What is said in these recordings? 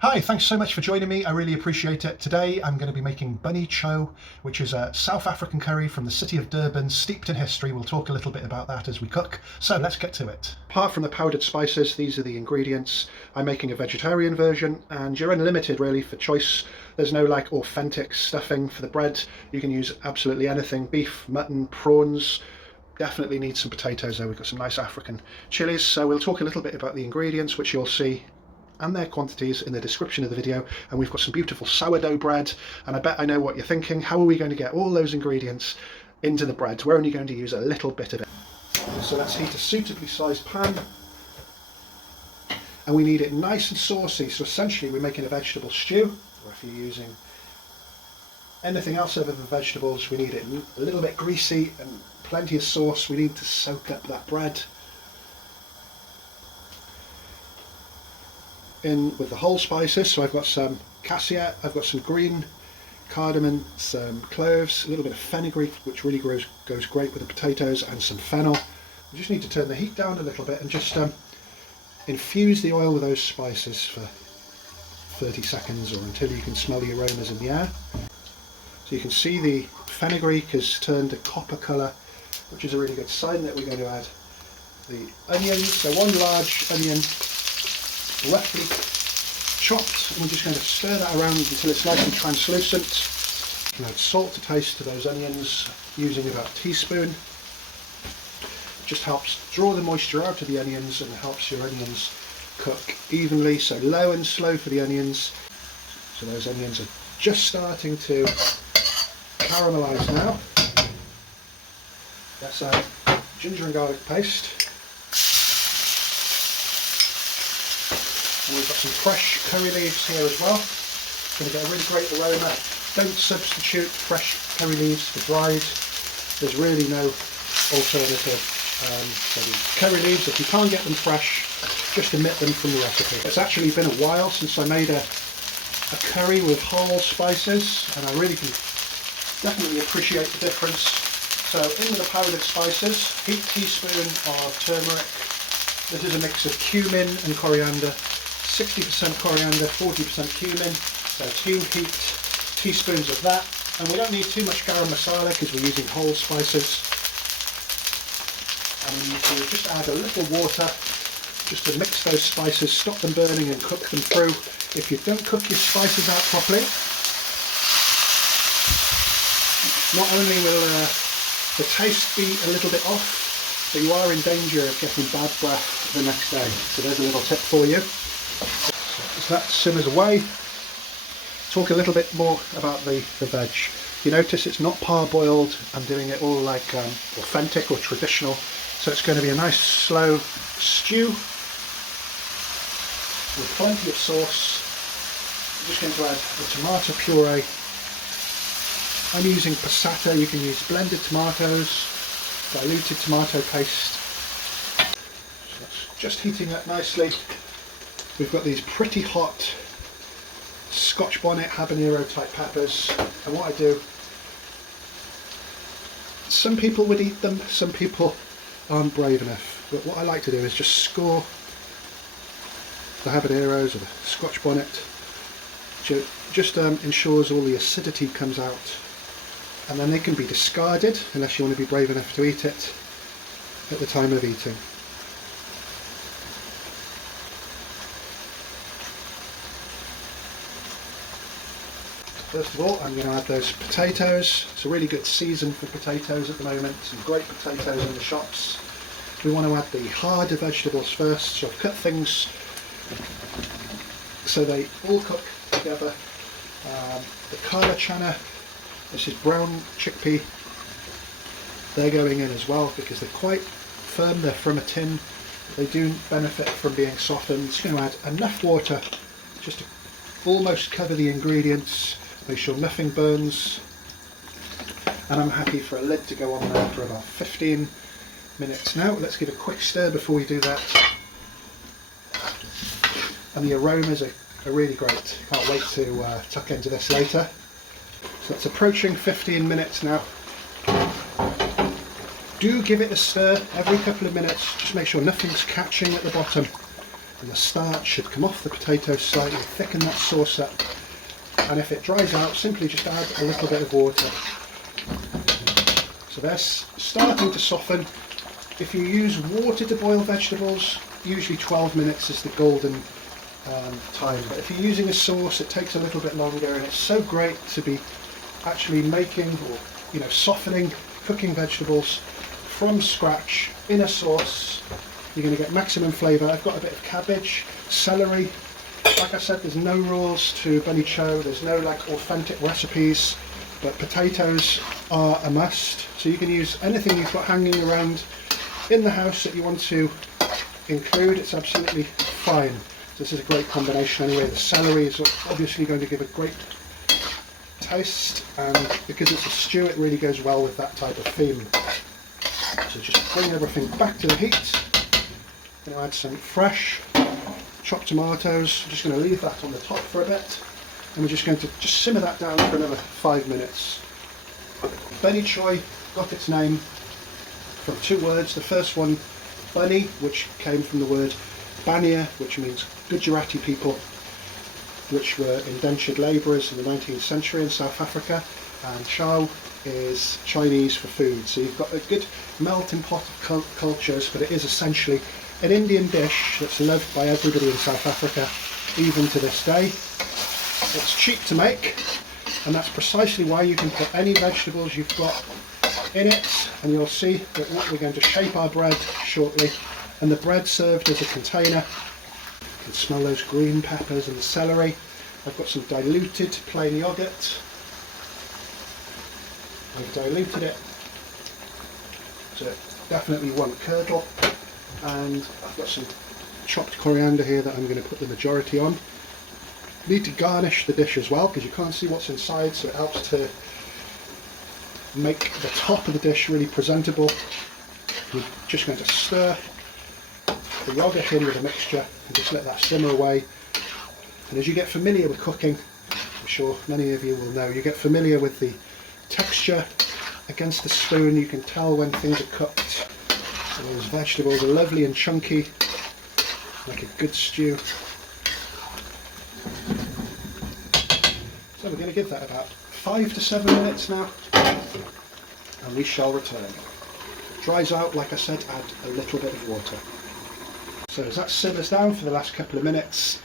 Hi, thanks so much for joining me. I really appreciate it. Today I'm going to be making bunny chow, which is a South African curry from the city of Durban, steeped in history. We'll talk a little bit about that as we cook. So let's get to it. Apart from the powdered spices, these are the ingredients. I'm making a vegetarian version and you're unlimited really for choice. There's no like authentic stuffing for the bread. You can use absolutely anything: beef, mutton, prawns. Definitely need some potatoes though. We've got some nice African chilies. So we'll talk a little bit about the ingredients, which you'll see and their quantities in the description of the video. And we've got some beautiful sourdough bread, and I bet I know what you're thinking. How are we going to get all those ingredients into the bread? We're only going to use a little bit of it. So let's heat a suitably sized pan, and we need it nice and saucy. So essentially we're making a vegetable stew, or if you're using anything else other than vegetables, we need it a little bit greasy and plenty of sauce. We need to soak up that bread. In with the whole spices, so I've got some cassia, I've got some green cardamom, some cloves, a little bit of fenugreek, which really goes great with the potatoes, and some fennel. We just need to turn the heat down a little bit and just infuse the oil with those spices for 30 seconds or until you can smell the aromas in the air. So you can see the fenugreek has turned a copper colour, which is a really good sign that we're going to add the onions. So one large onion, roughly chopped, and we're just going to stir that around until it's nice and translucent. You can add salt to taste to those onions using about a teaspoon. It just helps draw the moisture out of the onions and helps your onions cook evenly. So low and slow for the onions. So those onions are just starting to caramelise now. Let's add ginger and garlic paste. And we've got some fresh curry leaves here as well. It's going to get a really great aroma. Don't substitute fresh curry leaves for dried. There's really no alternative. So the curry leaves, if you can't get them fresh, just omit them from the recipe. It's actually been a while since I made a curry with whole spices, and I really can definitely appreciate the difference. So into the powdered spices, heaped teaspoon of turmeric. This is a mix of cumin and coriander. 60% coriander, 40% cumin, so 2 heaped teaspoons of that. And we don't need too much garam masala because we're using whole spices. And we need to just add a little water just to mix those spices, stop them burning and cook them through. If you don't cook your spices out properly, not only will the taste be a little bit off, but you are in danger of getting bad breath the next day. So there's a little tip for you. As that simmers away, talk a little bit more about the veg. You notice it's not parboiled. I'm doing it all like authentic or traditional. So it's going to be a nice slow stew with plenty of sauce. I'm just going to add the tomato puree. I'm using passata. You can use blended tomatoes, diluted tomato paste. So that's just heating up nicely. We've got these pretty hot Scotch bonnet habanero type peppers, and what I do, some people would eat them, some people aren't brave enough, but what I like to do is just score the habaneros or the Scotch bonnet. Just ensures all the acidity comes out, and then they can be discarded unless you want to be brave enough to eat it at the time of eating. First of all, I'm going to add those potatoes. It's a really good season for potatoes at the moment. Some great potatoes in the shops. We want to add the harder vegetables first. So I've cut things so they all cook together. The kala chana, this is brown chickpea. They're going in as well because they're quite firm. They're from a tin. They do benefit from being softened. Just going to add enough water just to almost cover the ingredients. Make sure nothing burns, and I'm happy for a lid to go on there for about 15 minutes now. Let's give a quick stir before we do that. And the aromas are really great. Can't wait to tuck into this later. So it's approaching 15 minutes now. Do give it a stir every couple of minutes. Just make sure nothing's catching at the bottom. and the starch should come off the potatoes slightly, thicken that sauce up, and if it dries out, simply just add a little bit of water. So they're starting to soften. If you use water to boil vegetables, usually 12 minutes is the golden time, but if you're using a sauce, it takes a little bit longer, and it's so great to be actually making, or softening, cooking vegetables from scratch in a sauce. You're going to get maximum flavour. I've got a bit of cabbage, celery. Like I said, there's no rules to bunny chow, there's no authentic recipes, but potatoes are a must. So you can use anything you've got hanging around in the house that you want to include, it's absolutely fine. So this is a great combination anyway. The celery is obviously going to give a great taste, and because it's a stew, it really goes well with that type of theme. So just bring everything back to the heat. I'm going to add some fresh chopped tomatoes. I'm just going to leave that on the top for a bit, and we're just going to simmer that down for another 5 minutes. Bunny choy got its name from 2 words. The first one, bunny, which came from the word Bania, which means Gujarati people, which were indentured labourers in the 19th century in South Africa, and Chow is Chinese for food. So you've got a good melting pot of cultures, but it is essentially an Indian dish that's loved by everybody in South Africa, even to this day. It's cheap to make, and that's precisely why you can put any vegetables you've got in it, and you'll see that we're going to shape our bread shortly, and the bread served as a container. You can smell those green peppers and the celery. I've got some diluted plain yoghurt. I've diluted it so it definitely won't curdle, and I've got some chopped coriander here that I'm going to put the majority on. You need to garnish the dish as well because you can't see what's inside, so it helps to make the top of the dish really presentable. We're just going to stir the yogurt in with the mixture and just let that simmer away. And as you get familiar with cooking, I'm sure many of you will know, you get familiar with the texture against the spoon. You can tell when things are cooked. And those vegetables are lovely and chunky, like a good stew. So we're going to give that about 5 to 7 minutes now, and we shall return. It dries out, like I said, add a little bit of water. So as that simmers down for the last couple of minutes,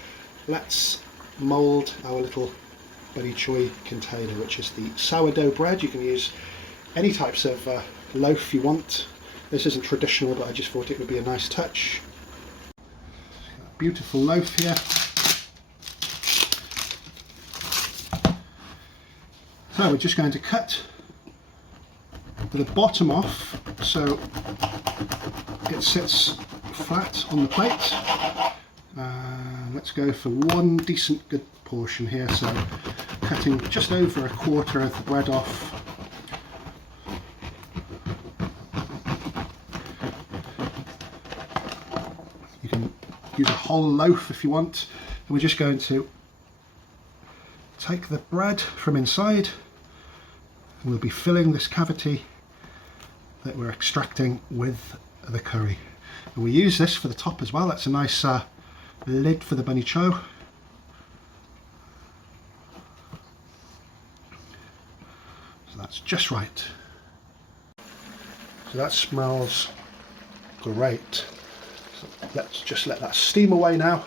let's mould our little bunny choy container, which is the sourdough bread. You can use any types of loaf you want. This isn't traditional, but I just thought it would be a nice touch. Beautiful loaf here. So we're just going to cut the bottom off so it sits flat on the plate. Let's go for one decent good portion here, so cutting just over 1/4 of the bread off. You can use a whole loaf if you want, and we're just going to take the bread from inside, and we'll be filling this cavity that we're extracting with the curry. And we use this for the top as well. That's a nice lid for the bunny chow. So that's just right. So that smells great. So let's just let that steam away now.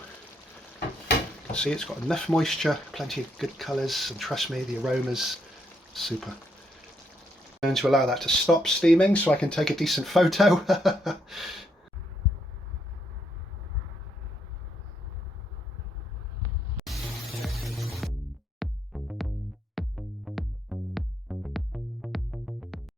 You can see it's got enough moisture, plenty of good colours, and trust me, the aroma's super. I'm going to allow that to stop steaming so I can take a decent photo.